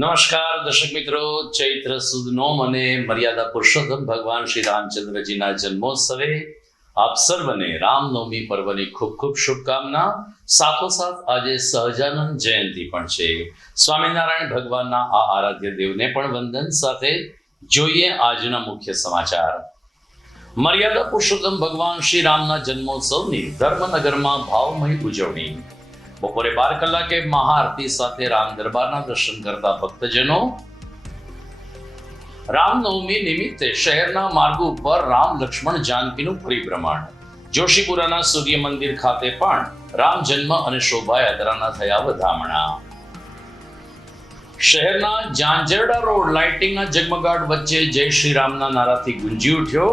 નમસ્કાર દર્શક મિત્રો, ચૈત્ર સુદ નોમ અને મર્યાદા પુરુષોત્તમ ભગવાન શ્રી રામચંદ્રજીના જન્મોત્સવે આપ સર્વને રામનવમી પર્વની ખૂબ ખૂબ શુભકામના. સાથોસાથ આજે સહજાનંદ જયંતિ પણ છે. સ્વામિનારાયણ ભગવાનના આ આરાધ્ય દેવને પણ વંદન. સાથે જોઈએ આજના મુખ્ય સમાચાર. મર્યાદા પુરુષોત્તમ ભગવાન શ્રી રામના જન્મોત્સવની ધર્મનગરમાં ભાવમય ઉજવણી. બપોરે 12 કલાકે મહાઆરતી સાથે રામ દરબારના દર્શન કરતા ભક્તજનો. રામનવમી નિમિત્તે શહેરના માર્ગો ઉપર રામ લક્ષ્મણ જાનકીનું પરિભ્રમણ. જોશીપુરાના સૂર્ય મંદિર ખાતે પણ રામ જન્મ અને શોભાયાત્રાના થયા વધામણા. શહેરના જાંજરડા રોડ લાઇટિંગના ઝગમગાટ વચ્ચે જય શ્રી રામના નારાથી ગુંજી ઉઠ્યો.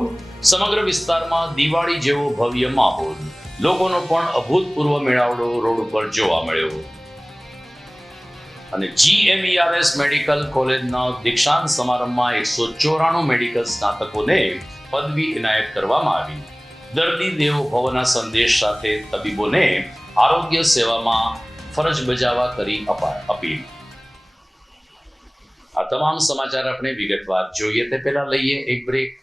સમગ્ર વિસ્તારમાં દિવાળી જેવો ભવ્ય માહોલ. લોકોનો પણ અભૂતપૂર્વ મેળાવડો રોડ ઉપર જોવા મળ્યો. અને GMERS મેડિકલ કોલેજના દીક્ષાંત સમારંભમાં 194 મેડિકલ સ્નાતકોને પદવી એનાયત કરવામાં આવી. દર્દી દેવો ભવના સંદેશ સાથે તબીબોને આરોગ્ય સેવામાં ફરજ બજાવવા કરી અપીલ. આ તમામ સમાચાર આપણે વિગતવાર જોઈએ તે પહેલા લઈએ એક break.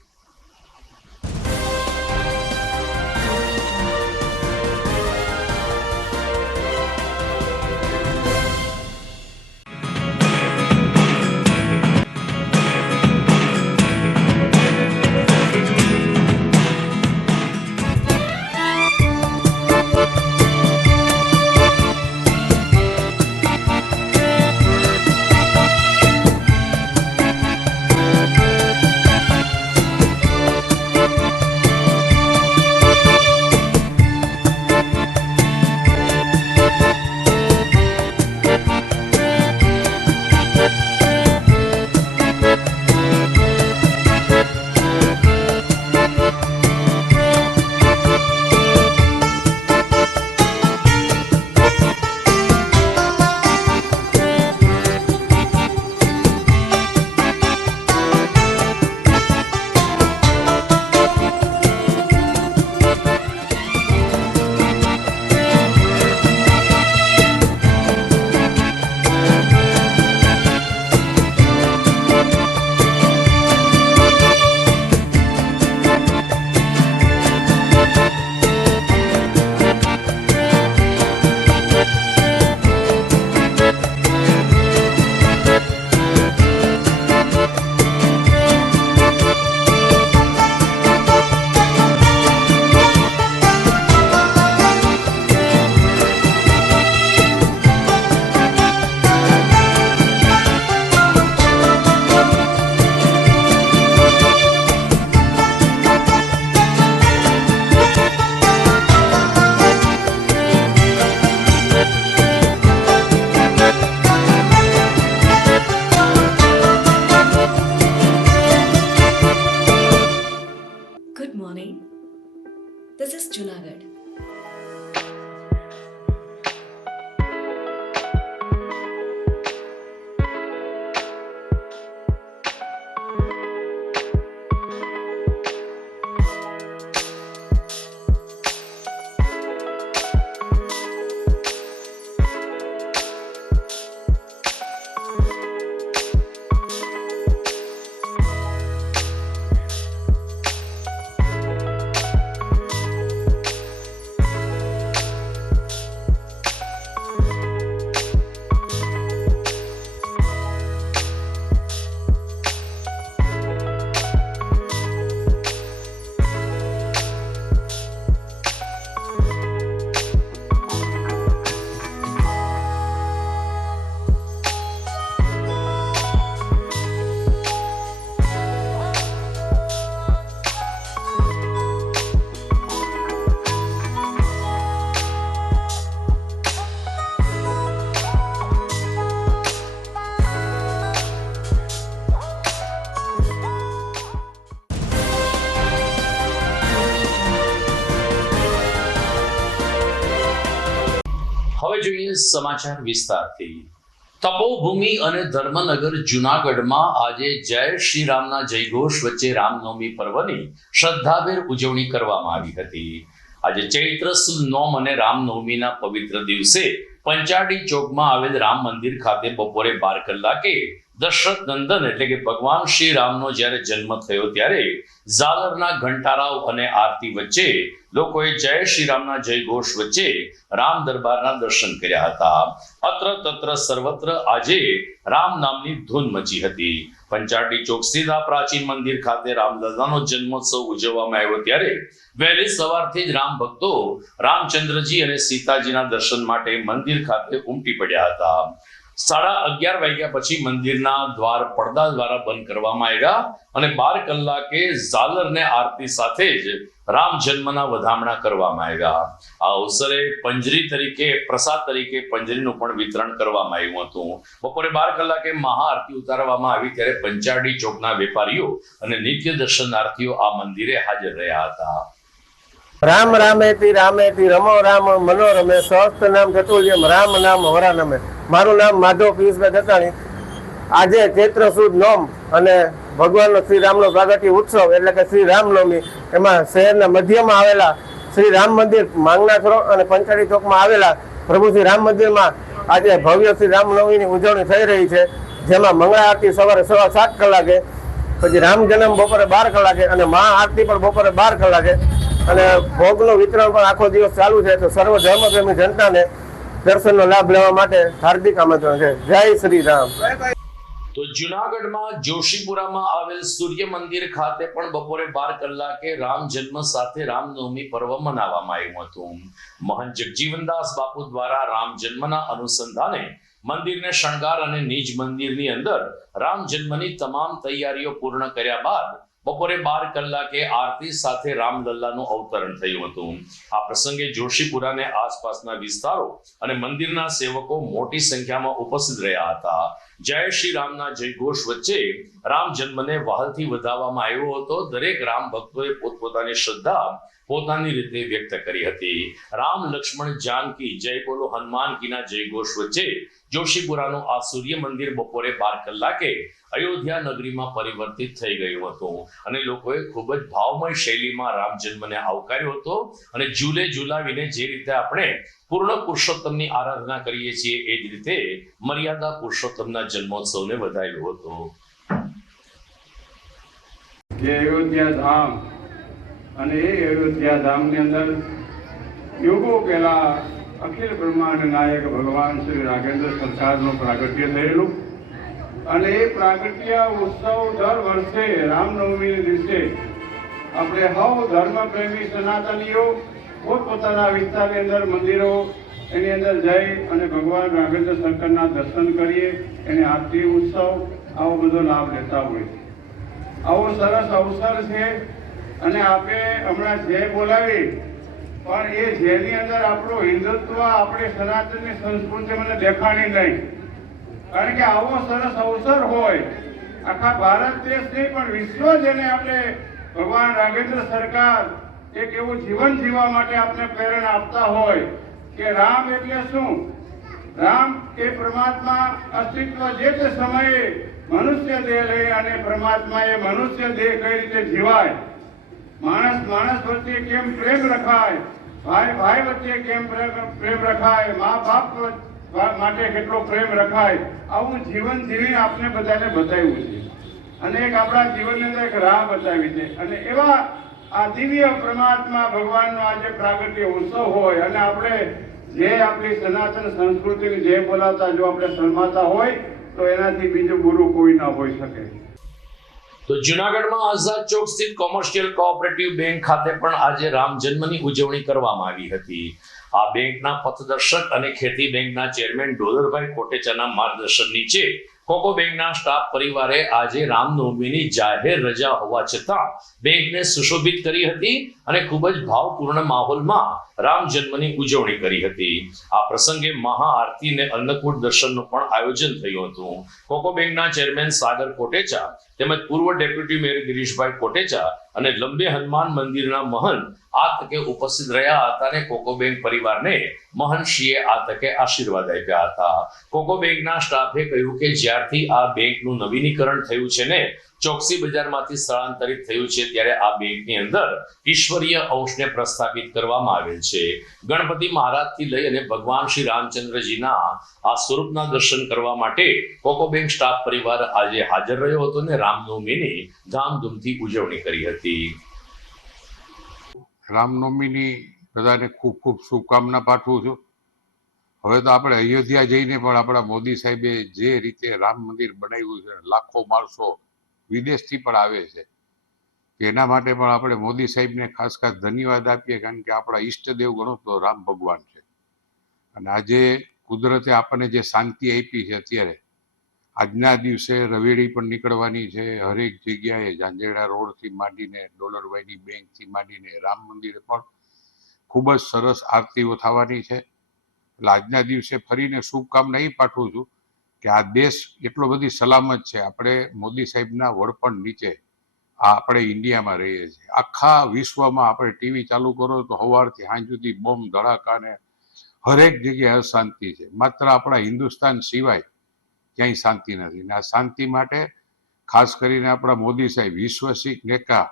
Good morning. This is Junagadh. હવે જોઈએ સમાચાર વિસ્તારથી. તપોભૂમિ અને ધર્મનગર જૂનાગઢમાં આજે જય શ્રી રામના જયઘોષ વચ્ચે રામનવમી પર્વની શ્રદ્ધાભેર ઉજવણી કરવામાં આવી હતી. આજે ચૈત્ર સુદ નોમ અને રામનવમીના પવિત્ર દિવસે પંચાડી ચોકમાં આવેલ રામ મંદિર ખાતે બપોરે 12 કલાકે દશરથ નંદન એટલે કે ભગવાન શ્રી રામનો જ્યારે જન્મ થયો ત્યારે ઝાલરના ઘંટારાવ અને આરતી વચ્ચે લોકોએ જય શ્રી રામના જયઘોષ વચ્ચે રામ દરબારના દર્શન કર્યા હતા. અત્ર તત્ર સર્વત્ર આજે રામ નામની ધૂન મચી હતી. પંચાડી ચોક સ્થિત આ પ્રાચીન મંદિર ખાતે રામલલ્લાનો જન્મોત્સવ ઉજવવામાં આવ્યો ત્યારે વહેલી સવારથી જ રામ ભક્તો રામચંદ્રજી અને સીતાજીના દર્શન માટે મંદિર ખાતે ઉમટી પડ્યા હતા. 11:30 વાગ્યા પછી મંદિરના દ્વાર પડદા દ્વારા બંધ કરવામાં આવ્યા અને 12 કલાકે ઝાલરને આરતી સાથે જ રામ જન્મના વધામણા કરવામાં આવ્યા. આ અવસરે પંજરી તરીકે પ્રસાદ તરીકે પંજરીનું પણ વિતરણ કરવામાં આવ્યું હતું. બપોરે 12 કલાકે મહાઆરતી ઉતારવામાં આવી ત્યારે પંચાડી ચોકના વેપારીઓ અને નિત્ય દર્શનાર્થીઓ આ મંદિરે હાજર રહ્યા હતા. રામ રામેતિ રામેતિ રમો રામ મનોરમે સ્વસ્થ નામ ચતુર્યમ રામ નામ વરાનમે. મારું નામ માધવ પિયુષભાઈ દત્તાણી. આજે ચૈત્ર સુદ નોમ અને ભગવાનનો શ્રી રામનો પ્રાગટ્ય ઉત્સવ એટલે કે શ્રી રામનવમી, એમાં શહેરના મધ્યમાં આવેલા શ્રી રામ મંદિર માંગનાથ રોડ અને પંચાડી ચોકમાં આવેલા પ્રભુ શ્રી રામ મંદિરમાં આજે ભવ્ય શ્રી રામનવમીની ઉજવણી થઈ રહી છે. જેમાં મંગળા આરતી સવારે 7:15 કલાકે, પછી રામ જન્મ બપોરે 12 કલાકે અને મહાઆરતી પણ બપોરે 12 કલાકે અને ભોગનું વિતરણ પણ આખો દિવસ ચાલુ છે. તો સર્વ ધર્મપ્રેમી જનતાને દર્શનનો લાભ લેવા માટે હાર્દિક આમંત્રણ છે. જય શ્રી રામ. તો જુનાગઢમાં જોશીપુરામાં આવેલ સૂર્ય મંદિર ખાતે પણ બપોરે 12 કલાકે રામ જન્મ સાથે રામનવમી પર્વ મનાવવામાં આવ્યું હતું. મહંત જગજીવનદાસ બાપુ દ્વારા રામ જન્મના અનુસંધાને મંદિરને શણગાર અને નિજ મંદિરની અંદર રામ જન્મની તમામ તૈયારીઓ પૂર્ણ કર્યા બાદ બપોરે 12 કલાકે આરતી સાથે રામલલ્લાનું અવતરણ થયું હતું. આ પ્રસંગે જોશીપુરાને આસપાસના વિસ્તારો અને મંદિરના સેવકો મોટી સંખ્યામાં ઉપસ્થિત રહ્યા હતા. જય શ્રી રામના જયઘોષ વચ્ચે રામ જન્મને વહાલથી વધાવવામાં આવ્યો હતો. દરેક રામ ભક્તોએ પોતપોતાની શ્રદ્ધા પોતાની રીતે વ્યક્ત કરી હતી. રામ લક્ષ્મણ જાનકી જય બોલો હનુમાન કીના જયઘોષ વચ્ચે જોશીપુરાનું આ સૂર્ય મંદિર બપોરે 12 કલાકે અયોધ્યા નગરીમાં પરિવર્તિત થઈ ગયું હતું અને લોકોએ ખૂબ જ ભાવમય શૈલીમાં રામ જન્મને આવકાર્યો હતો અને ઝૂલે ઝૂલાવીને જે રીતે આપણે પૂર્ણ પુરુષોત્તમની આરાધના કરીએ છીએ એ જ રીતે મર્યાદા પુરુષોત્તમના જન્મોત્સવને વધાવ્યો હતો. જે અયોધ્યા ધામ અને એ અયોધ્યા ધામની અંદર યુગો પહેલા અખિલ બ્રહ્માંડ નાયક ભગવાન શ્રી રાઘેન્દ્ર સરકારનું પ્રાગટ્ય થયેલું અને એ પ્રાગટ્ય ઉત્સવ દર વર્ષે રામનવમીના દિવસે આપણે સૌ ધર્મપ્રેમી સનાતનીઓ પોતપોતાના વિસ્તારની અંદર મંદિરો એની અંદર જઈ અને ભગવાન રાઘેન્દ્ર સરકારના દર્શન કરીએ, એને આરતી ઉત્સવ આવો બધો લાભ લેતા હોય. આવો સરસ અવસર છે અને આપે હમણાં જે બોલાવી પણ એ જેની અંદર આપણું હિન્દુત્વ, આપણી સનાતનની સંસ્કૃતિ મને દેખાણી નહીં. કારણ કે આવો સરસ અવસર હોય આખા ભારત દેશ નહીં પણ વિશ્વ જેને આપણે ભગવાન રાઘેન્દ્ર સરકાર એક એવું જીવન જીવવા માટે આપણે પ્રેરણા આપતા હોય કે રામ એટલે શું? રામ એ પરમાત્મા અસ્તિત્વ જે તે સમયે મનુષ્ય દેહ લઈ અને પરમાત્માએ મનુષ્ય દેહ કઈ રીતે જીવાય, માણસ વચ્ચે કેમ પ્રેમ રખાય, ભાઈ વચ્ચે કેમ પ્રેમ રખાય, મા બાપ માટે કેટલો પ્રેમ રખાય, આવું જીવન જીવીને આપણે બધાને બતાવ્યું છે અને એક આપણા જીવનની અંદર એક રાહ બતાવી છે. અને એવા આ દિવ્ય પરમાત્મા ભગવાનનો આજે પ્રાગટ્ય ઉત્સવ હોય અને આપણે જે આપણી સનાતન સંસ્કૃતિની જે બોલાતા જો આપણે શરમાતા હોય તો એનાથી બીજું ગુરુ કોઈ ના હોઈ શકે. તો જુનાગઢમાં આઝાદ ચોક સ્થિત કોમર્શિયલ કોઓપરેટિવ બેંક ખાતે પણ આજે રામ જન્મની ઉજવણી કરવામાં આવી હતી. આ બેંકના પથદર્શક અને ખેતી બેંકના ચેરમેન ડોલરભાઈ કોટેચાના માર્ગદર્શન નીચે કોકો બેંકના સ્ટાફ પરિવારે આજે રામનવમીની જાહેર રજા હોવા છતાં બેંકને સુશોભિત કરી હતી અને ખૂબ જ ભાવપૂર્ણ માહોલમાં રામ જન્મની ઉજવણી કરી હતી. આ પ્રસંગે મહાઆરતી અને અન્નકૂટ દર્શનનું પણ આયોજન થયું હતું. કોકો બેંકના ચેરમેન સાગર કોટેચા તેમજ પૂર્વ ડેપ્યુટી મેયર ગિરીશભાઈ કોટેચા અને લંબે હનુમાન મંદિરના મહંત આ તકે ઉપસ્થિત રહ્યા હતા અને કોકોબેંક પરિવારને મહંતશ્રીએ આ તકે આશીર્વાદ આપ્યા હતા. કોકોબેંકના સ્ટાફે કહ્યું કે જ્યારથી આ બેંકનું નવીનીકરણ થયું છે ને ચોકસી બજારમાંથી સ્થળાંતરિત થયું છે ત્યારે આ બેંકની અંદર ઈશ્વરીય અંશને પ્રસ્થાપિત કરવામાં આવેલ છે. ગણપતિ મહારાજથી લઈ અને ભગવાન શ્રી રામચંદ્રજીના આ સ્વરૂપના દર્શન કરવા માટે કોકોબેંક સ્ટાફ પરિવાર આજે હાજર રહ્યો હતો અને રામનવમીની ધામધૂમથી ઉજવણી કરી હતી. રામનવમીની બધાને ખૂબ ખૂબ શુભકામના પાઠવું છું. હવે તો આપણે અયોધ્યા જઈને પણ આપણા મોદી સાહેબે જે રીતે રામ મંદિર બનાવ્યું છે, લાખો માણસો વિદેશથી પણ આવે છે, એના માટે પણ આપણે મોદી સાહેબને ખાસ ખાસ ધન્યવાદ આપીએ, કારણ કે આપણા ઈષ્ટદેવ ગણો તો રામ ભગવાન છે. અને આજે કુદરતે આપણને જે શાંતિ આપી છે, અત્યારે આજના દિવસે રવેડી પણ નીકળવાની છે. હરેક જગ્યાએ ઝાંઝેડા રોડથી માંડીને ડોલરવાઈની બેંકથી માંડીને રામ મંદિરે પણ ખૂબ જ સરસ આરતીઓ થવાની છે. એટલે આજના દિવસે ફરીને શુભકામના એ પાઠવું છું કે આ દેશ એટલો બધી સલામત છે. આપણે મોદી સાહેબના વડપણ નીચે આપણે ઇન્ડિયામાં રહીએ છીએ. આખા વિશ્વમાં આપણે ટીવી ચાલુ કરો તો સવારથી સાંજ સુધી બોમ્બ ધડાકાને હરેક જગ્યાએ અશાંતિ છે. માત્ર આપણા હિન્દુસ્તાન સિવાય ક્યાંય શાંતિ નથી. ને આ શાંતિ માટે ખાસ કરીને આપણા મોદી સાહેબ વિશ્વસિક નેતા,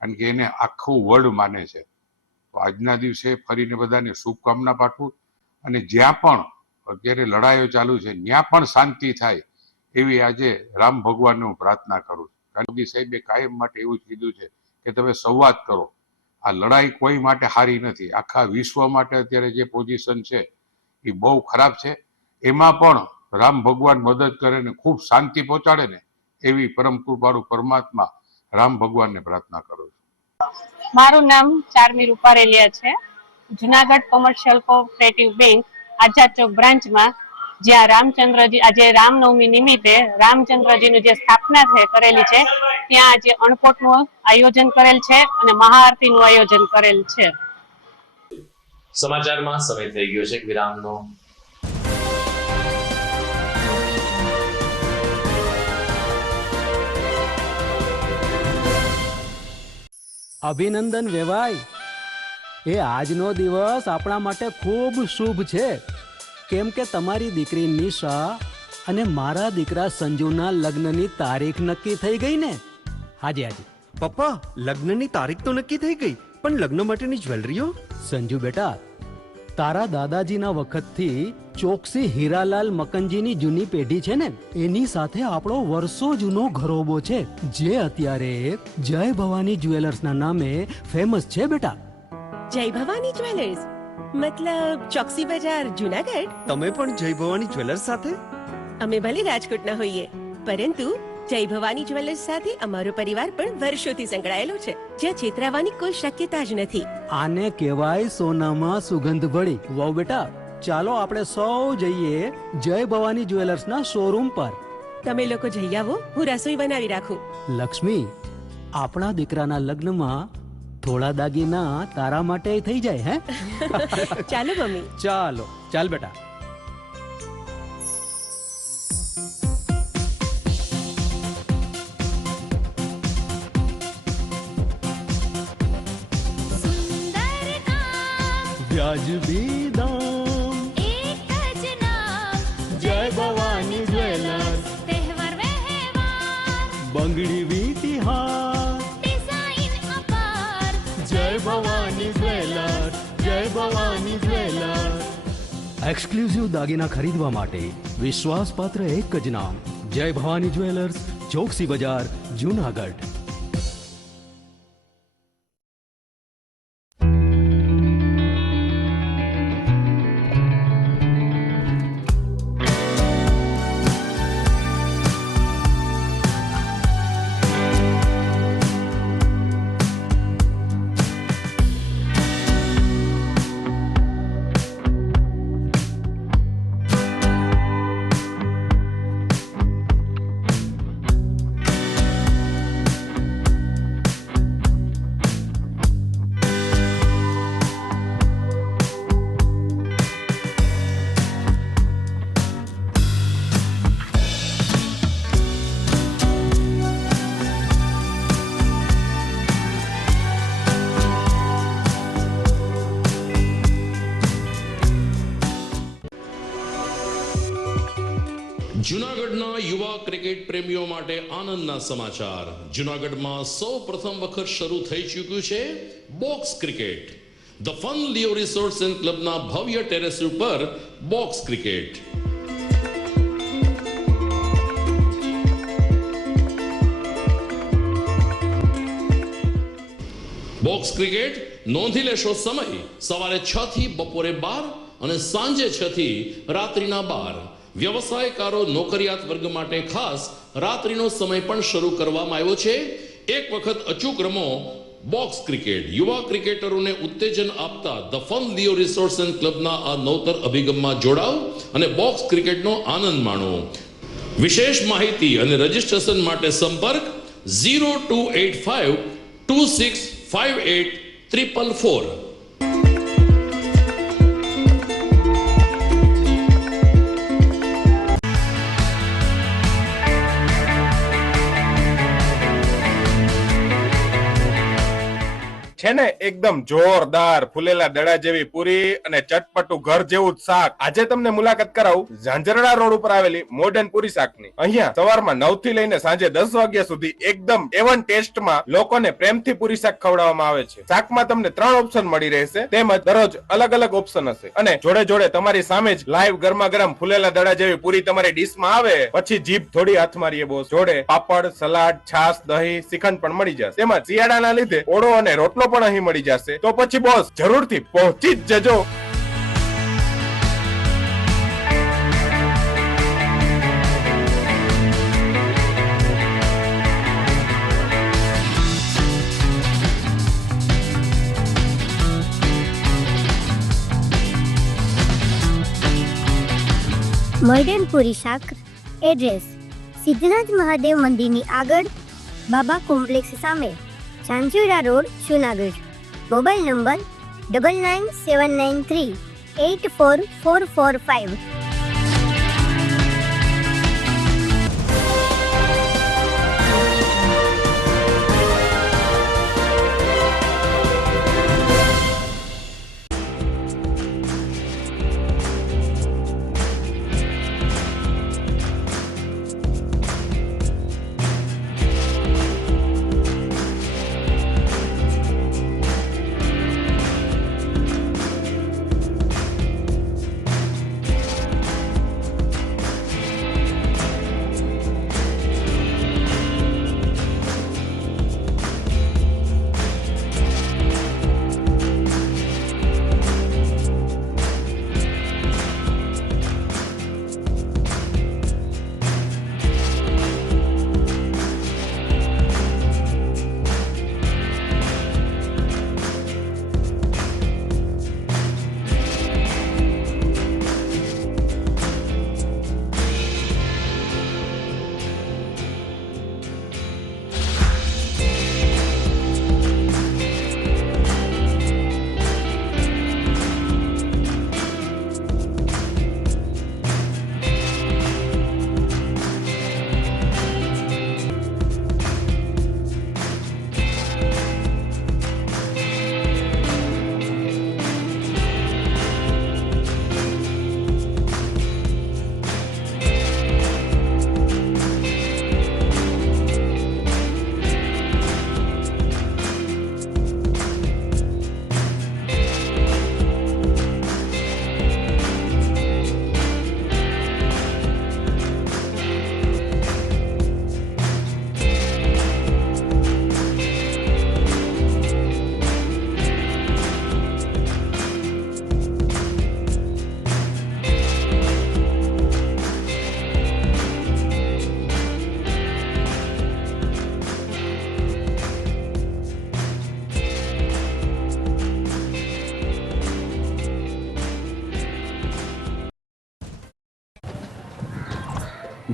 કારણ કે એને આખું વર્લ્ડ માને છે. તો આજના દિવસે ફરીને બધાને શુભકામના પાઠવું અને જ્યાં પણ અત્યારે લડાઈઓ ચાલુ છે ત્યાં પણ શાંતિ થાય એવી આજે રામ ભગવાનને હું પ્રાર્થના કરું છું. કારણ મોદી સાહેબે કાયમ માટે એવું જ કીધું છે કે તમે સંવાદ કરો. આ લડાઈ કોઈ માટે સારી નથી. આખા વિશ્વ માટે અત્યારે જે પોઝિશન છે એ બહુ ખરાબ છે. એમાં પણ રામ ભગવાન મદદ કરે ને ખૂબ શાંતિ પહોંચાડે ને એવી પરમ કૃપાળુ પરમાત્મા રામ ભગવાનને પ્રાર્થના કરું છું. મારું નામ ચારમી રૂપારેલિયા છે. જુનાગઢ કોમર્શિયલ કોઓપરેટિવ બેંક આઝાદ ચોક બ્રાન્ચમાં જ્યાં રામચંદ્રજી આજે રામનવમી નિમિત્તે રામચંદ્રજીની જે સ્થાપના છે કરેલી છે, ત્યાં આજે અણકોટનું આયોજન કરેલ છે અને મહાઆરતીનું આયોજન કરેલ છે. સમાચારમાં સમય થઈ ગયો છે વિરામનો. અભિનંદન વેવાઈ, એ આજનો દિવસ આપણા માટે ખૂબ શુભ છે, કેમ કે તમારી દીકરી નિશા અને મારા દીકરા સંજુના લગ્નની તારીખ નક્કી થઈ ગઈ ને. હાજી હાજી પપ્પા, લગ્નની તારીખ તો નક્કી થઈ ગઈ, પણ લગ્ન માટેની જ્વેલરીઓ? સંજુ બેટા, તારા દાદાજીના વખતથી ચોકસી હીરાલાલ મકનજીની જૂની પેઢી છે ને, એની સાથે આપણો વર્ષો જૂનો ઘરોબો છે, જે અત્યારે જય ભવાની જ્વેલર્સના નામે ફેમસ છે બેટા. જય ભવાની જ્વેલર્સ મતલબ ચોકસી બજાર જુનાગઢ? તમે પણ જય ભવાની જ્વેલર્સ સાથે? અમે ભલે રાજકોટના હોઈએ, પરંતુ જય ભવાની જ્વેલર્સ સાથે અમારો પરિવાર પણ વર્ષોથી સંકળાયેલો છે, જ્યાં છેતરાવાની કોઈ શક્યતા જ નથી. આને કહેવાય સોનામાં સુગંધ ભળી. વાવ બેટા, ચાલો આપણે સૌ જઈએ જય ભવાની જ્વેલર્સના શોરૂમ પર. તમે લોકો જઈ આવો, હું રસોઈ બનાવી રાખું. લક્ષ્મી, આપણા દીકરાના લગ્નમાં થોડા દાગીના તારા માટે થઈ જાય. હે ચાલો મમ્મી. ચાલો ચાલ બેટા. વ્યાજબી દામ, એક જ નામ, જય ભવાની જ્વેલર્સ. તહેવાર વ્યવહાર, બંગડી વીટી હાર, ડિઝાઇન અપાર, જય ભવાની જ્વેલર્સ, જય ભવાની જ્વેલર્સ. એક્સક્લુઝિવ દાગીના ખરીદવા માટે વિશ્વાસપાત્ર એક જ નામ, જય ભવાની જ્વેલર્સ, ચોકસી બજાર, જુનાગઢ. જૂનાગઢના યુવા ક્રિકેટ પ્રેમીઓ માટે આનંદના સમાચાર. જૂનાગઢમાં સૌપ્રથમ વખત શરૂ થઈ ચૂક્યું છે box cricket. The fun Leo resorts and ક્લબના ભવ્ય ટેરેસ ઉપર બોક્સ ક્રિકેટ. બોક્સ ક્રિકેટ નોંધી લેશો સમય સવારે 6 થી બપોરે 12 અને સાંજે 6 થી રાત્રિના 12. વ્યવસાયકારો નોકરિયાત વર્ગ માટે ખાસ રાત્રિનો સમય પણ શરૂ કરવામાં આવ્યો છે. એક વખત અચૂક રમો બોક્સ ક્રિકેટ. યુવા ક્રિકેટરોને ઉત્તેજન આપતા the fun Leo resorts and ક્લબના આ નવતર અભિગમમાં જોડાઓ અને બોક્સ ક્રિકેટનો આનંદ માણો. વિશેષ માહિતી અને રજીસ્ટ્રેશન માટે સંપર્ક 0285 2658 444. છે ને એકદમ જોરદાર ફૂલેલા દડા જેવી પૂરી અને ચટપટું ઘર જેવું જ શાક. આજે તમને મુલાકાત કરાવું ઝાંઝરડા રોડ ઉપર આવેલી મોડર્ન પૂરી શાકની. અહીંયા સવારમાં 9 થી લઈને સાંજે 10 વાગ્યા સુધી એકદમ એવન ટેસ્ટમાં લોકોને પ્રેમથી પૂરી શાક ખવડાવવામાં આવે છે. શાકમાં તમને 3 ઓપ્શન મળી રહેશે, તેમજ દરરોજ અલગ અલગ ઓપ્શન હશે અને જોડે જોડે તમારી સામે જ લાઈવ ગરમા ગરમ ફૂલેલા દડા જેવી પૂરી તમારી ડીશમાં આવે પછી જીભ થોડી હાથ મારીએ બોસ. જોડે પાપડ, સલાડ, છાશ, દહીં, શ્રીખંડ પણ મળી જશે. તેમજ શિયાળાના લીધે ઓળો અને રોટલો પણ અહીં મળી જશે. તો પછી બોસ જરૂરથી પહોંચી જ જજો. મોડર્ન પૂરી શાક. એડ્રેસ સિદ્ધનાથ મહાદેવ મંદિરની આગળ, બાબા કોમ્પ્લેક્સ સામે, Zanzarda road, Junagadh. Mobile number 9979384445.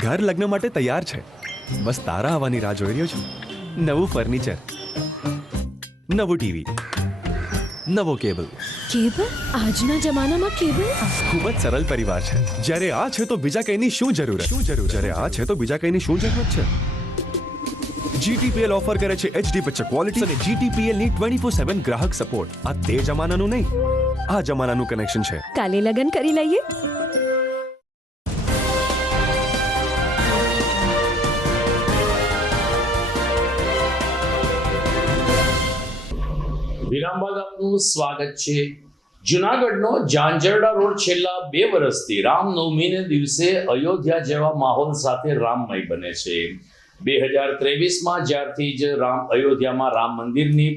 ઘર લગ્ન માટે તૈયાર છે, બસ તારા આવવાની રાહ જોઈ રહ્યો છું. નવું ફર્નિચર, નવું ટીવી, નવો કેબલ. કેબલ? આજના જમાનામાં કેબલ? ખૂબ જ સરળ પરિવાર છે. જ્યારે આ છે તો બીજા કઈની શું જરૂરત? જ્યારે આ છે તો બીજા કઈની શું જરૂરત છે? GTPL ઓફર કરે છે HD પિક્ચર ક્વોલિટી અને GTPL ની 24/7 ગ્રાહક સપોર્ટ. આ તે જમાનાનું નહીં, આ જમાનાનું કનેક્શન છે. કાલે લગન કરી લઈએ. વિરામ બાદ આપનું સ્વાગત છે. જુનાગઢનો ઝાંઝરડા રોડ છેલ્લા 2 વર્ષથી રામનવમીને દિવસે અયોધ્યા જેવા માહોલ સાથે રામમય બને છે. 2023માં જ્યારથી જ અયોધ્યામાં રામ મંદિરની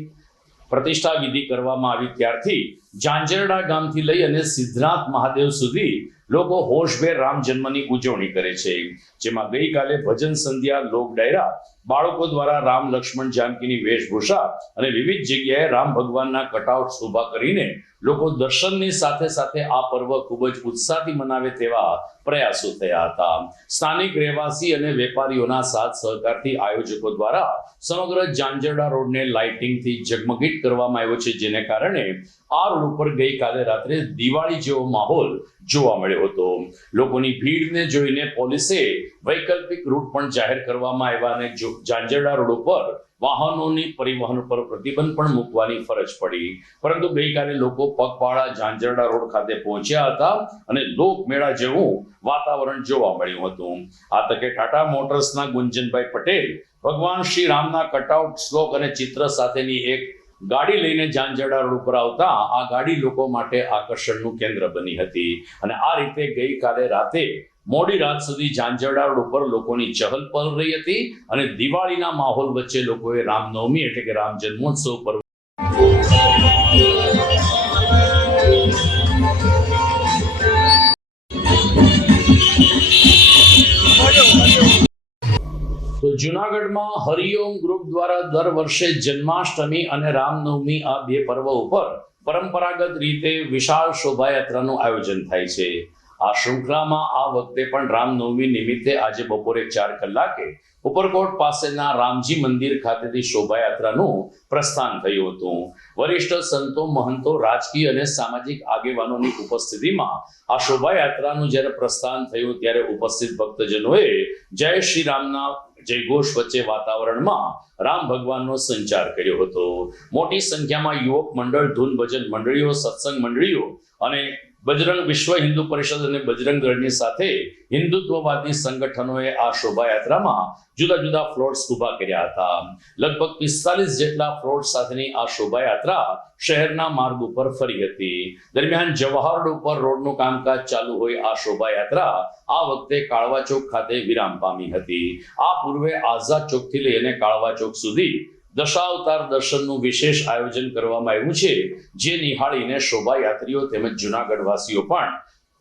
પ્રતિષ્ઠા વિધિ કરવામાં આવી ત્યારથી ઝાંઝરડા ગામથી લઈ અને સિદ્ધનાથ મહાદેવ સુધી લોકો હોશભેર રામ જન્મની ઉજવણી કરે છે. જેમાં ગઈકાલે ભજન સંધ્યા, લોક ડાયરા, બાળકો દ્વારા રામ, લક્ષ્મણ, જાનકીની વેશભૂષા અને વિવિધ જગ્યાએ રામ ભગવાનના કટઆઉટ્સ ઊભા કરીને લોકો દર્શનની સાથે સાથે આ પર્વ ખૂબ જ ઉત્સાહથી મનાવે તેવા પ્રયાસો થયા હતા. સ્થાનિક રહેવાસી અને વેપારીઓના સાથ સહકારથી આયોજકો દ્વારા સમગ્ર ઝાંઝરડા રોડને લાઇટિંગથી ઝગમગીત કરવામાં આવ્યો છે, જેને કારણે આ રોડ ઉપર ગઈકાલે રાત્રે દિવાળી જેવો માહોલ જોવા મળ્યો હતો. લોકોની ભીડને જોઈને પોલીસે વૈકલ્પિક રૂટ પણ જાહેર કરવામાં આવ્યા અને ઝાંઝરડા રોડ ઉપર વાહનોની પરિવહન પર પ્રતિબંધ પણ મૂકવાની ફરજ પડી. પરંતુ ગઈકાલે લોકો પગપાળા ઝાંઝરડા રોડ ખાતે પહોંચ્યા હતા અને લોકમેળા જેવું વાતાવરણ જોવા મળ્યું હતું. આ તકે ટાટા મોટર્સના ગુંજનભાઈ પટેલ ભગવાન શ્રી રામના કટઆઉટ, શ્લોક અને ચિત્ર સાથેની એક ગાડી લઈને ઝાંઝરડા રોડ ઉપર આવતા આ ગાડી લોકો માટે આકર્ષણનું કેન્દ્ર બની હતી. અને આ રીતે ગઈકાલે રાતે મોડી રાત સુધી ઝાંઝરડા રોડ ઉપર લોકોની ચહલ પહલ રહી હતી અને દિવાળીના માહોલ વચ્ચે લોકોએ રામનવમી એટલે કે રામ જન્મોત્સવ પર્વ તો જુનાગઢમાં હરિઓમ ગ્રુપ દ્વારા દર વર્ષે જન્માષ્ટમી અને રામનવમી આ 2 પર્વ ઉપર પરંપરાગત રીતે વિશાળ શોભાયાત્રાનું આયોજન થાય છે. આ શૃંખલામાં આ વખતે પણ રામનવમી નિમિત્તે આજે બપોરે 4 કલાકે ઉપરકોટ પાસેના રામજી મંદિર ખાતેથી શોભાયાત્રાનું પ્રસ્થાન થયું હતું. વરિષ્ઠ સંતો, મહંતો, રાજકીય અને સામાજિક આગેવાનોની ઉપસ્થિતિમાં આ શોભાયાત્રાનું જ્યારે પ્રસ્થાન થયું ત્યારે ઉપસ્થિત ભક્તજનોએ જય શ્રી રામના જયઘોષ વચ્ચે વાતાવરણમાં રામ ભગવાનનો સંચાર કર્યો હતો. મોટી સંખ્યામાં યુવક મંડળ, ધૂન ભજન મંડળીઓ, સત્સંગ મંડળીઓ અને બજરંગ વિશ્વ હિન્દુ પરિષદ અને બજરંગ દળની સાથે હિન્દુત્વવાદી સંગઠનોએ આ શોભાયાત્રામાં જુદા જુદા ફ્લોટ્સ ઊભા કર્યા હતા. લગભગ 45 જેટલા ફ્લોટ સાથેની આ શોભાયાત્રા શહેરના માર્ગ ઉપર ફરી હતી. દરમિયાન જવાહર રોડ ઉપર રોડનું કામકાજ ચાલુ હોય આ શોભાયાત્રા આ વખતે કાળવા ચોક ખાતે વિરામ પામી હતી. આ પૂર્વે આઝાદ ચોકથી લઈને કાળવા ચોક સુધી દશાવતાર દર્શનનું વિશેષ આયોજન કરવામાં આવ્યું છે, જે નિહાળીને શોભાયાત્રીઓ તેમજ જુનાગઢવાસીઓ પણ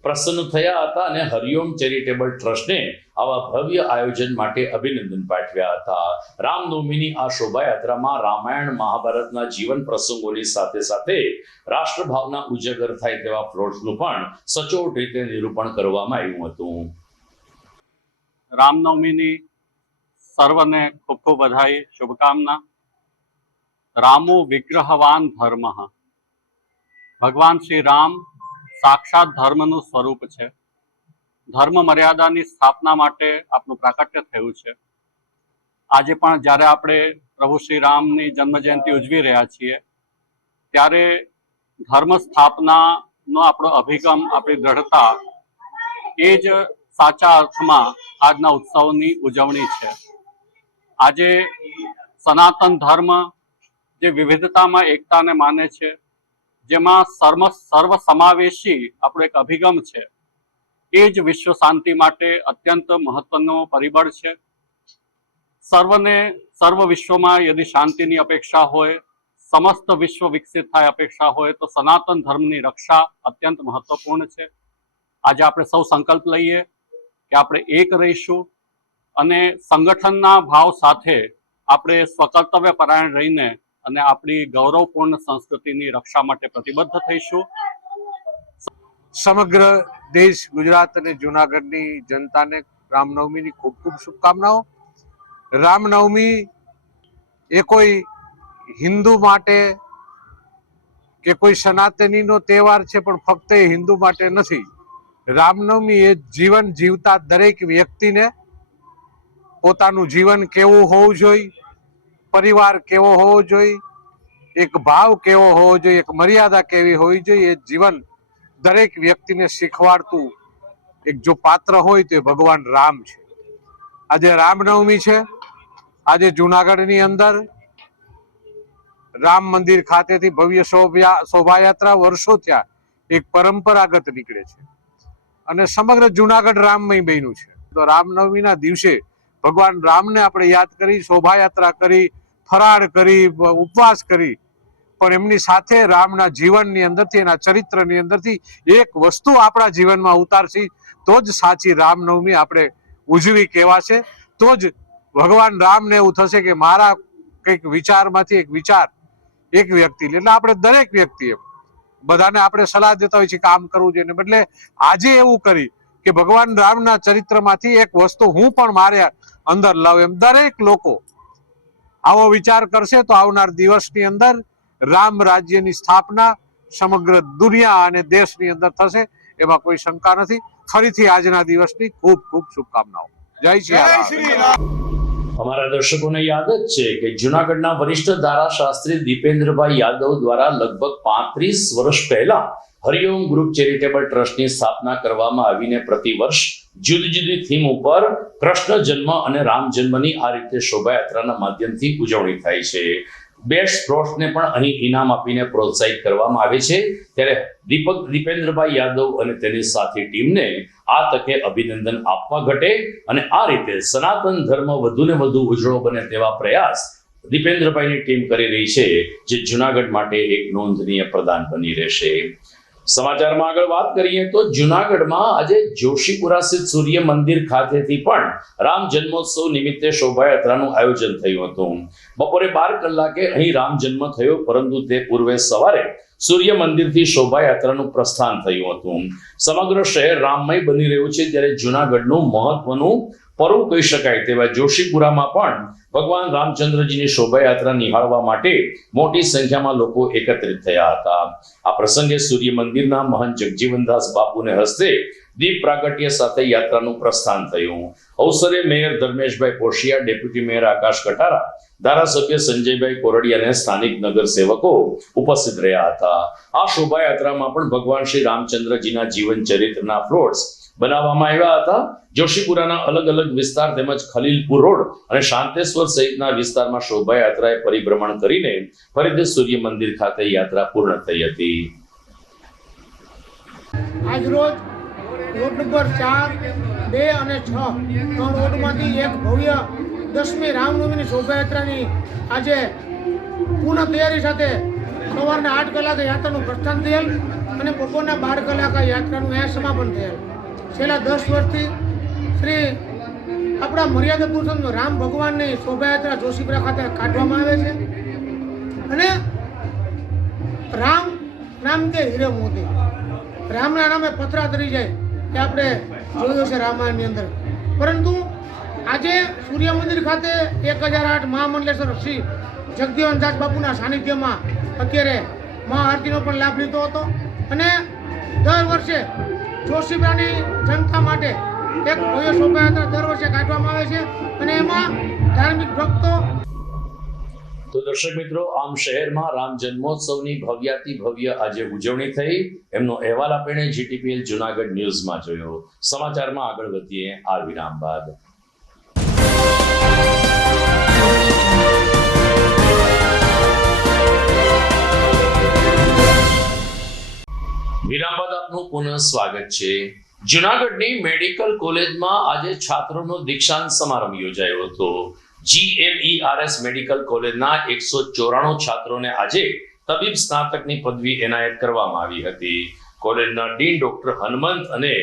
પ્રસન્ન થયા હતા અને હરિઓમ ચેરિટેબલ ટ્રસ્ટને આવા ભવ્ય આયોજન માટે અભિનંદન પાઠવ્યા હતા. રામનવમીની આ શોભાયાત્રામાં રામાયણ, મહાભારતના જીવન પ્રસંગોની સાથે સાથે રાષ્ટ્રભાવના ઉજાગર થાય તેવા ફ્લોટ્સનું પણ સચોટ રીતે નિરૂપણ કરવામાં આવ્યું હતું. રામનવમીની સર્વને ખૂબ ખૂબ બધાઈ, શુભકામના. રામો વિગ્રહવાન ધર્મ. ભગવાન શ્રી રામ સાક્ષાત ધર્મનું સ્વરૂપ છે. ધર્મ મર્યાદાની સ્થાપના માટે આપનું પ્રાકટ્ય થયું છે. આજે પણ જ્યારે આપણે પ્રભુ શ્રી રામની જન્મ જયંતિ ઉજવી રહ્યા છીએ ત્યારે ધર્મ સ્થાપનાનો આપણો અભિગમ, આપણી દ્રઢતા એ જ સાચા અર્થમાં આજના ઉત્સવની ઉજવણી છે. આજે સનાતન ધર્મ જે વિવિધતામાં એકતાને માને છે, જેમાં સર્વ સમાવેશી આપણો એક અભિગમ છે, એ જ વિશ્વ શાંતિ માટે અત્યંત મહત્વનો પરિબળ છે. સર્વ વિશ્વમાં યદિ શાંતિની અપેક્ષા હોય, સમસ્ત વિશ્વ વિકસિત થાય અપેક્ષા હોય તો સનાતન ધર્મની રક્ષા અત્યંત મહત્વપૂર્ણ છે. આજે આપણે સૌ સંકલ્પ લઈએ કે આપણે એક રહીશું અને સંગઠનના ભાવ સાથે આપણે સ્વકર્તવ્ય પરાયણ રહીને અને આપણી ગૌરવપૂર્ણ સંસ્કૃતિની રક્ષા માટે પ્રતિબદ્ધ થઈશું. સમગ્ર દેશ, ગુજરાત અને જૂનાગઢની જનતાને રામનવમીની ખૂબ ખૂબ શુભકામનાઓ. રામનવમી એ કોઈ હિન્દુ માટે કે કોઈ સનાતનીનો તહેવાર છે, પણ ફક્ત એ હિન્દુ માટે નથી. રામનવમી એ જીવન જીવતા દરેક વ્યક્તિને પોતાનું જીવન કેવું હોવું જોઈએ, પરિવાર કેવો હોવો જોઈએ, એક ભાવ કેવો હોવો જોઈએ, એક મર્યાદા કેવી હોવી જોઈએ, એ જીવન દરેક વ્યક્તિને શીખવાડતું એક જો પાત્ર હોય તો એ ભગવાન રામ છે. આજે રામનવમી છે. આજે જૂનાગઢની અંદર રામ મંદિર ખાતેથી ભવ્ય શોભાયાત્રા વર્ષો થયા એક પરંપરાગત નીકળે છે અને સમગ્ર જુનાગઢ રામમય બન્યું છે. તો રામનવમીના દિવસે ભગવાન રામને આપણે યાદ કરી, શોભાયાત્રા કરી, ફરાળ કરી, ઉપવાસ કરી, પણ એમની સાથે રામના જીવનની અંદરથી, એના ચરિત્રની અંદરથી એક વસ્તુ આપણા જીવનમાં ઉતારશી તો જ સાચી રામનવમી આપણે ઉજવી કહેવાશે. તો જ ભગવાન રામને એવું થશે કે મારા કંઈક વિચારમાંથી એક વિચાર એક વ્યક્તિ, એટલે આપણે દરેક વ્યક્તિએ બધાને આપણે સલાહ દેતા હોય છે કે આમ કરવું જોઈએ, બદલે આજે એવું કરી કે ભગવાન રામના ચરિત્રમાંથી એક વસ્તુ હું પણ મારે અંદર લાવ, એમ દરેક લોકો આવો વિચાર કરશે તો આવનાર દિવસની અંદર રામ રાજ્યની સ્થાપના સમગ્ર દુનિયા અને દેશની અંદર થશે, એમાં કોઈ શંકા નથી. ફરીથી આજના દિવસની ખૂબ ખૂબ શુભકામનાઓ. જય શ્રી રામ. અમારા દર્શકોને યાદ જ છે કે જૂનાગઢના વરિષ્ઠ ધારાશાસ્ત્રી દીપેન્દ્રભાઈ યાદવ દ્વારા લગભગ 35 વર્ષ પહેલા હરિઓમ ગ્રુપ ચેરિટેબલ ટ્રસ્ટની સ્થાપના કરવામાં આવીને પ્રતિવર્ષ જુદી જુદી થીમ ઉપર કૃષ્ણ જન્મ અને રામ જન્મની આ રીતે શોભાયાત્રાના માધ્યમથી ઉજવણી થાય છે. બેસ્ટ સ્પોર્ટ્સને પણ અહીં ઇનામ આપીને પ્રોત્સાહિત કરવામાં આવે છે. ત્યારે દીપેન્દ્રભાઈ યાદવ અને તેની સાથી ટીમને આ તકે અભિનંદન આપવા ઘટે અને આ રીતે સનાતન ધર્મ વધુ ને વધુ ઉજળો બને તેવા પ્રયાસ દીપેન્દ્રભાઈની ટીમ કરી રહી છે, જે જૂનાગઢ માટે એક નોંધનીય પ્રદાન બની રહેશે. સમાચારમાં આગળ વાત કરીએ તો જૂનાગઢમાં આજે જોશીપુરા સ્થિત સૂર્ય મંદિર ખાતેથી પણ રામ જન્મોત્સવ નિમિત્તે શોભાયાત્રાનું આયોજન થયું હતું. બપોરે 12 કલાકે અહીં રામ જન્મ થયો, પરંતુ તે પૂર્વે સવારે સૂર્ય મંદિરથી શોભાયાત્રાનું પ્રસ્થાન થયું હતું. સમગ્ર શહેર રામમય બની રહ્યું છે, ત્યારે જૂનાગઢનું મહત્વનું પર્વ કહી શકાય તેવા જોશીપુરામાં પણ ભગવાન રામચંદ્રજીની શોભાયાત્રા નિહાળવા માટે મોટી સંખ્યામાં લોકો એકત્રિત થયા હતા. આ પ્રસંગે સૂર્ય મંદિરના મહંત જગજીવનદાસ બાપુને હસ્તે દીપ પ્રાગટ્ય સાથે યાત્રાનું પ્રસ્થાન થયું. અવસરે મેયર ધર્મેશભાઈ પોશિયા, ડેપ્યુટી મેયર આકાશ કટારા, ધારાસભ્ય સંજયભાઈ કોરડિયા અને સ્થાનિક નગર સેવકો ઉપસ્થિત રહ્યા હતા. આ શોભાયાત્રામાં પણ ભગવાન શ્રી રામચંદ્રજીના જીવન ચરિત્રના ફ્લોટ્સ બનાવવામાં આવ્યા હતા. જોશીપુરાના અલગ અલગ વિસ્તાર તેમજ ખલીલપુર રોડ અને શાંતેશ્વર સહિતના વિસ્તારમાં શોભાયાત્રાએ પરિભ્રમણ કરીને ફરીથી સૂર્ય મંદિર ખાતે યાત્રા પૂર્ણ થઈ હતી. આજ રોજ વોર્ડ નંબર 4, 2 અને 6 ત્રણ વોર્ડમાંથી એક ભવ્ય 10મી રામનવમીની શોભાયાત્રાની આજે પૂર્ણ તૈયારી સાથે સવારના 8 કલાકે યાત્રાનું પ્રસ્થાન થયેલ અને બપોરના 12 કલાકે યાત્રાનું અહીંયા સમાપન થયેલ. છેલ્લા 10 વર્ષથી શ્રી આપણા મર્યાદા પુરુષોત્તમ રામ ભગવાનની શોભાયાત્રા જોશીપુરા ખાતે કાઢવામાં આવે છે અને રામ નામ કે હીરે મોતી, રામના નામે પથરા તરી જાય એ આપણે જોયું છે રામાયણની અંદર. પરંતુ આજે સૂર્ય મંદિર ખાતે 1008 મહામંડલેશ્વર શ્રી જગજીવનદાસ બાપુના સાનિધ્યમાં અત્યારે મહાઆરતીનો પણ લાભ લીધો હતો અને દર વર્ષે જોશીપુરાની જનતા માટે એક ભવ્ય શોભાયાત્રા દર વર્ષે કાઢવામાં આવે છે અને એમાં ધાર્મિક ભક્તો. તો દર્શક મિત્રો, આમ શહેરમાં રામ જન્મોત્સવની ભવ્યાતિ ભવ્ય આજે ઉજવણી થઈ, એમનો અહેવાલ આપણે જીટીપીએલ જુનાગઢ ન્યૂઝમાં જોયો. સમાચારમાં આગળ વધીએ આ વિરામ બાદ. વિરામ બાદ આપનું પુનઃ સ્વાગત છે. જુનાગઢની મેડિકલ કોલેજમાં આજે છાત્રોનો દીક્ષાંત સમારંભ યોજાયો હતો. GMERS મેડિકલ કોલેજના 194 છાત્રોને આજે તબીબ સ્નાતકની પદવી એનાયત કરવામાં આવી હતી. કોલેજના ડીન ડોક્ટર હનુમંત અને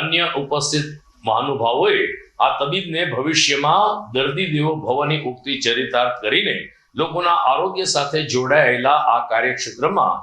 અન્ય ઉપસ્થિત મહાનુભાવોએ આ તબીબને ભવિષ્યમાં દર્દી દેવો ભવની ઉક્તિ ચરિતાર્થ કરીને લોકોના આરોગ્ય સાથે જોડાયેલા આ કાર્યક્ષેત્રમાં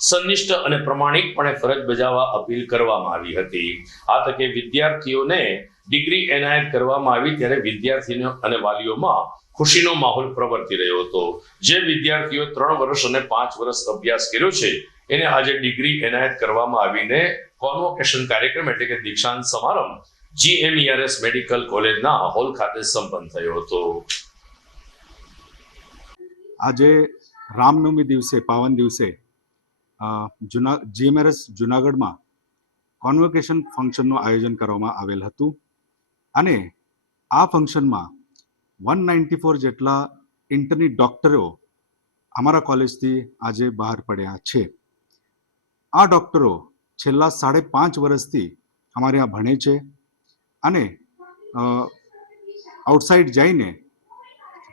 સંનિષ્ઠ અને પ્રમાણિકપણે ફરજ બજાવવા અપીલ કરવામાં આવી હતી. આ તકે વિદ્યાર્થીઓને ડિગ્રી એનાયત કરવામાં આવી, ત્યારે વિદ્યાર્થીઓ અને વાલીઓમાં ખુશીનો માહોલ પ્રવર્તી રહ્યો હતો. જે વિદ્યાર્થીઓ 3 વર્ષ અને 5 વર્ષ અભ્યાસ કર્યો છે એને આજે ડિગ્રી એનાયત કરવામાં આવીને કોન્વોકેશન કાર્યક્રમ એટલે કે દીક્ષાંત સમારંભ GMERS મેડિકલ કોલેજના હોલ ખાતે સંપન્ન થયો હતો. આજે રામનવમી દિવસે, પાવન દિવસે GMERS જુનાગઢમાં કોન્વોકેશન ફંક્શનનું આયોજન કરવામાં આવેલ હતું અને આ ફંક્શનમાં 194 જેટલા ઇન્ટર્ની ડોક્ટરો અમારા કોલેજથી આજે બહાર પડ્યા છે. આ ડૉક્ટરો છેલ્લા 5.5 વર્ષથી અમારે ત્યાં ભણે છે અને આઉટસાઇડ જઈને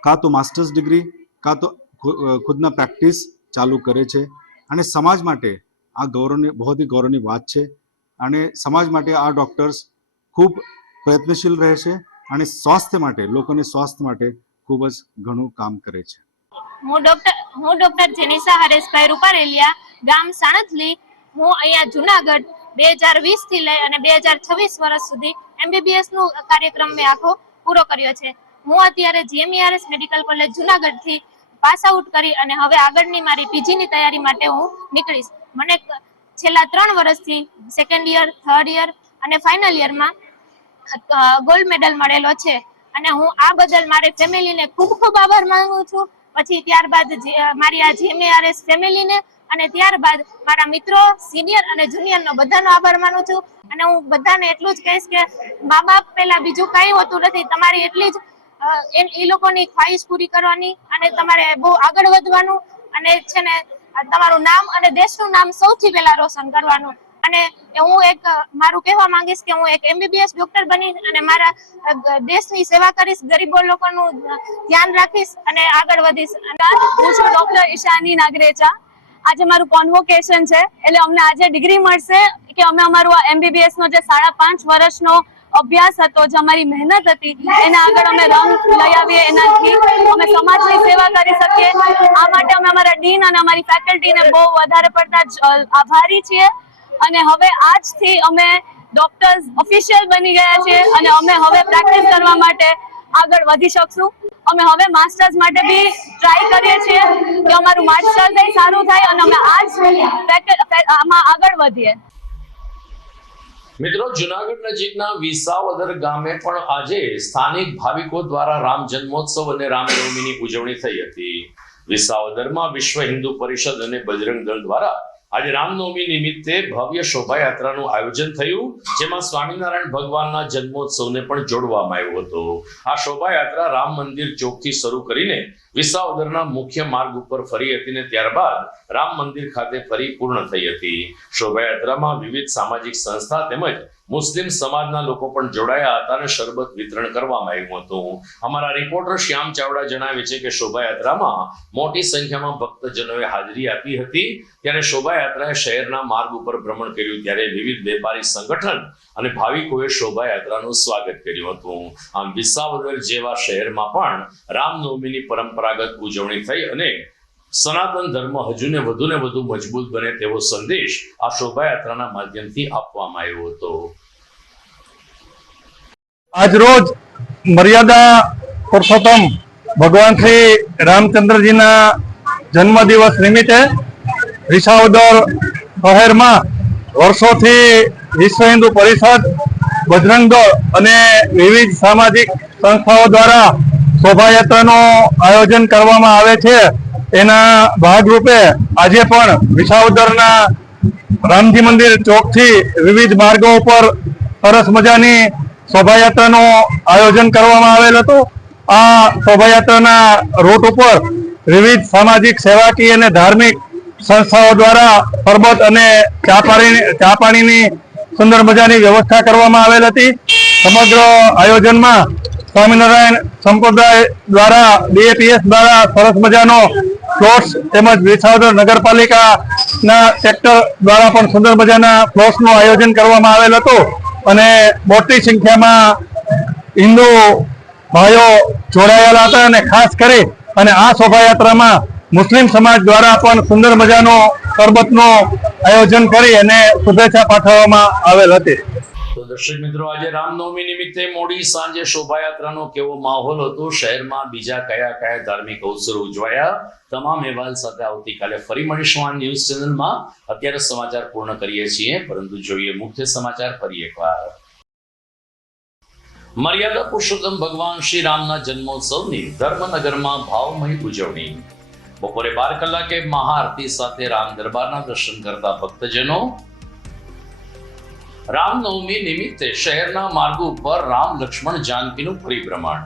કાં તો માસ્ટર્સ ડિગ્રી કાં તો ખુદના પ્રેક્ટિસ ચાલુ કરે છે અને સમાજ માટે આ ગૌરવની બહુ જ ગૌરવની વાત છે અને સમાજ માટે આ ડૉક્ટર્સ ખૂબ પ્રયત્નશીલ રહે છે અને સ્વાસ્થ્ય માટે લોકોને સ્વાસ્થ્ય માટે ખૂબ જ ઘણું કામ કરે છે. હું ડોક્ટર જેનિસા હરેશભાઈ રૂપારેલિયા, ગામ સાણથલી. હું અહીંયા જુનાગઢ 2020 થી લઈ અને 2026 વર્ષ સુધી MBBS નું કાર્યક્રમ મેં આખો પૂરો કર્યો છે. હું અત્યારે GMERS મેડિકલ કોલેજ જુનાગઢ થી પાસ આઉટ કરી અને હવે આગળની મારી PG ની તૈયારી માટે હું નીકળીશ. મને છેલ્લા 3 વર્ષથી સેકન્ડ યર, થર્ડ યર અને ફાઇનલ યરમાં ગોલ્ડ મેડલ મળેલો છે અને હું આ બદલ મારી ફેમિલીને ખૂબ ખૂબ આભાર માંગુ છું. પછી ત્યારબાદ મારી આ GMERS ફેમિલીને અને ત્યારબાદ મારા મિત્રો, સિનિયર અને જુનિયરનો બધાનો આભાર માનું છું. અને હું બધાને એટલું જ કહીશ કે મા બાપ પહેલા બીજું કંઈ હોતું નથી, તમારી એટલી જ એ લોકોની ખ્વાહિશ પૂરી કરવાની અને તમારે બહુ આગળ વધવાનું અને છે ને તમારું નામ અને દેશનું નામ સૌથી પહેલા રોશન કરવાનું. અને હું એક મારું કહેવા માંગીશ કે હું એક MBBS ડોક્ટર બની અને મારા દેશની સેવા કરીશ, ગરીબો લોકોનું ધ્યાન રાખીશ અને આગળ વધીશ. હું છું ડોક્ટર ઈશાની નાગરેચા. આજે મારું કોન્વોકેશન છે એટલે અમને આજે ડિગ્રી મળશે કે અમે અમારું આ MBBS નો જે 5.5 વર્ષનો અભ્યાસ હતો, જે અમારી મહેનત હતી, એના આગળ અમે રંગ લઈ આવીએ, એનાથી અમે સમાજની સેવા કરી શકીએ. આ માટે અમે અમારા ડીન અને અમારી ફેકલ્ટીને બહુ વધારે પડતા આભારી છીએ. અને હવે આજથી અમે ડોક્ટર્સ ઓફિશિયલ બની ગયા છે અને અમે હવે પ્રેક્ટિસ કરવા માટે આગળ વધી શકશું. અમે હવે માસ્ટર્સ માટે બી ટ્રાય કરીએ છીએ કે અમારું માસ્ટર્સ સારું થાય અને અમે આમાં આગળ વધીએ. મિત્રો, જુનાગઢ નજીકના વિસાવદર ગામે પણ આજે સ્થાનિક ભાવિકો દ્વારા રામ જન્મોત્સવ અને રામનવમીની ઉજવણી થઈ હતી. વિસાવદરમાં વિશ્વ હિન્દુ પરિષદ અને બજરંગ દળ દ્વારા આજે રામનવમી નિમિત્તે ભવ્ય શોભાયાત્રાનું આયોજન થયું, જેમાં સ્વામિનારાયણ ભગવાનના જન્મોત્સવને પણ જોડવામાં આવ્યો હતો. આ શોભાયાત્રા રામ મંદિર ચોકથી શરૂ કરીને વિસાવદરના મુખ્ય માર્ગ ઉપર ફરી હતી ને ત્યારબાદ રામ મંદિર ખાતે ફરી પૂર્ણ થઈ હતી. શોભાયાત્રામાં વિવિધ સામાજિક સંસ્થા તેમજ મુસ્લિમ સમાજના લોકો પણ જોડાયા હતા અને શરબત વિતરણ કરવામાં આવ્યું હતું. અમારા રિપોર્ટર શ્યામ ચાવડા જણાવે છે કે શોભાયાત્રામાં મોટી સંખ્યામાં ભક્તજનોએ હાજરી આપી હતી. ત્યારે શોભાયાત્રાએ શહેરના માર્ગ ઉપર ભ્રમણ કર્યું ત્યારે વિવિધ વેપારી સંગઠન અને ભાવિકોએ શોભાયાત્રાનું સ્વાગત કર્યું હતું. આમ વિસાવદર જેવા શહેરમાં પણ રામનવમીની પરંપરાગત ઉજવણી થઈ અને સનાતન ધર્મ હજુ ને વધુ મજબૂત બને તેવો સંદેશ આ શોભાયાત્રાના માધ્યમથી આપવામાં આવ્યો હતો. આજ રોજ મર્યાદા પુરુષોત્તમ ભગવાન શ્રી રામચંદ્રજીના જન્મદિવસ નિમિત્તે વિસાવદર શહેરમાં વર્ષોથી વિશ્વ હિન્દુ પરિષદ, બજરંગ દળ અને વિવિધ સામાજિક સંસ્થાઓ દ્વારા શોભાયાત્રાનું આયોજન કરવામાં આવે છે. એના ભાગરૂપે આજે પણ વિસાવદરના રામજી મંદિર ચોકથી વિવિધ માર્ગો ઉપર સરસ મજાની શોભાયાત્રાનું આયોજન કરવામાં આવેલ હતું. આ શોભાયાત્રાના રૂટ ઉપર વિવિધ સામાજિક, સેવાકીય અને ધાર્મિક સંસ્થાઓ દ્વારા શરબત અને ચા પાણીની સુંદર મજાની વ્યવસ્થા કરવામાં આવેલ હતી. સમગ્ર આયોજનમાં સ્વામિનારાયણ સંપ્રદાય દ્વારા BAPS દ્વારા સરસ મજાનો ફ્લોટ્સ તેમજ વિસાવદર નગરપાલિકાના સેક્ટર દ્વારા પણ સુંદર મજાના ફ્લોટ્સનું આયોજન કરવામાં આવેલ હતું અને મોટી સંખ્યામાં હિન્દુ ભાઈઓ જોડાયેલા હતા અને ખાસ કરી અને આ શોભાયાત્રામાં મુસ્લિમ સમાજ દ્વારા પણ સુંદર મજાનો શરબતનું આયોજન કરી અને શુભેચ્છા પાઠવવામાં આવેલ હતી. તો દર્શક મિત્રો, આજે રામનવમી નિમિત્તે મોડી સાંજે શોભાયાત્રાનો કેવો માહોલ હતો, શહેરમાં બીજા કયા ધાર્મિક અવસરો ઉજવાયા, તમામ અહેવાલ સાથે આવતીકાલે ફરી મળીશું આ ન્યૂઝ ચેનલમાં. અત્યારે સમાચાર પૂર્ણ કરીએ છીએ, પરંતુ જોઈએ મુખ્ય સમાચાર ફરી એકવાર. મર્યાદા પુરુષોત્તમ ભગવાન શ્રી રામના જન્મોત્સવની ધર્મનગરમાં ભાવમય ઉજવણી. બપોરે 12 કલાકે મહાઆરતી સાથે રામ દરબારના દર્શન કરતા ભક્તજનો. રામનવમી નિમિત્તે શહેરના માર્ગો ઉપર રામ, લક્ષ્મણ, જાનકીનું પરિભ્રમણ.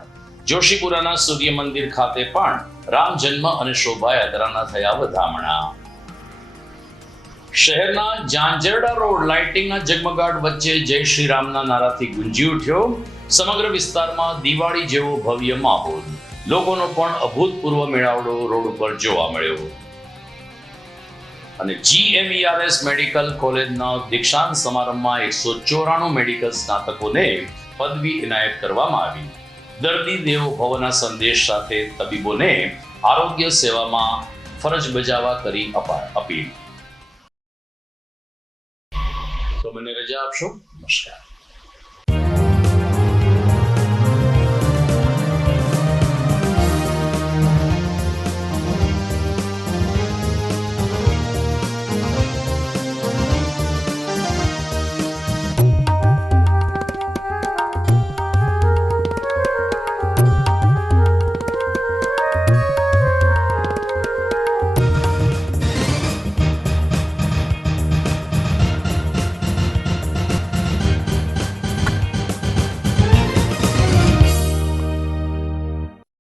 જોશીપુરાના સૂર્ય મંદિર ખાતે પણ રામ જન્મ અને શોભાયાત્રાના થયા વધામણા. શહેરના ઝાંઝરડા રોડ લાઇટિંગના ઝગમગાટ વચ્ચે જય શ્રી રામના નારાથી ગુંજી ઉઠ્યો. સમગ્ર વિસ્તારમાં દિવાળી જેવો ભવ્ય માહોલ. લોકોનો પણ અભૂતપૂર્વ મેળાવડો રોડ ઉપર જોવા મળ્યો. અને GMERS મેડિકલ કોલેજના દીક્ષાંત સમારંભમાં 194 મેડિકલ સ્નાતકોને પદવી એનાયત કરવામાં આવી. દર્દી દેવો ભવના સંદેશ સાથે તબીબોને આરોગ્ય સેવામાં ફરજ બજાવવા કરી અપીલ. તો મને રજા આપશો. નમસ્કાર.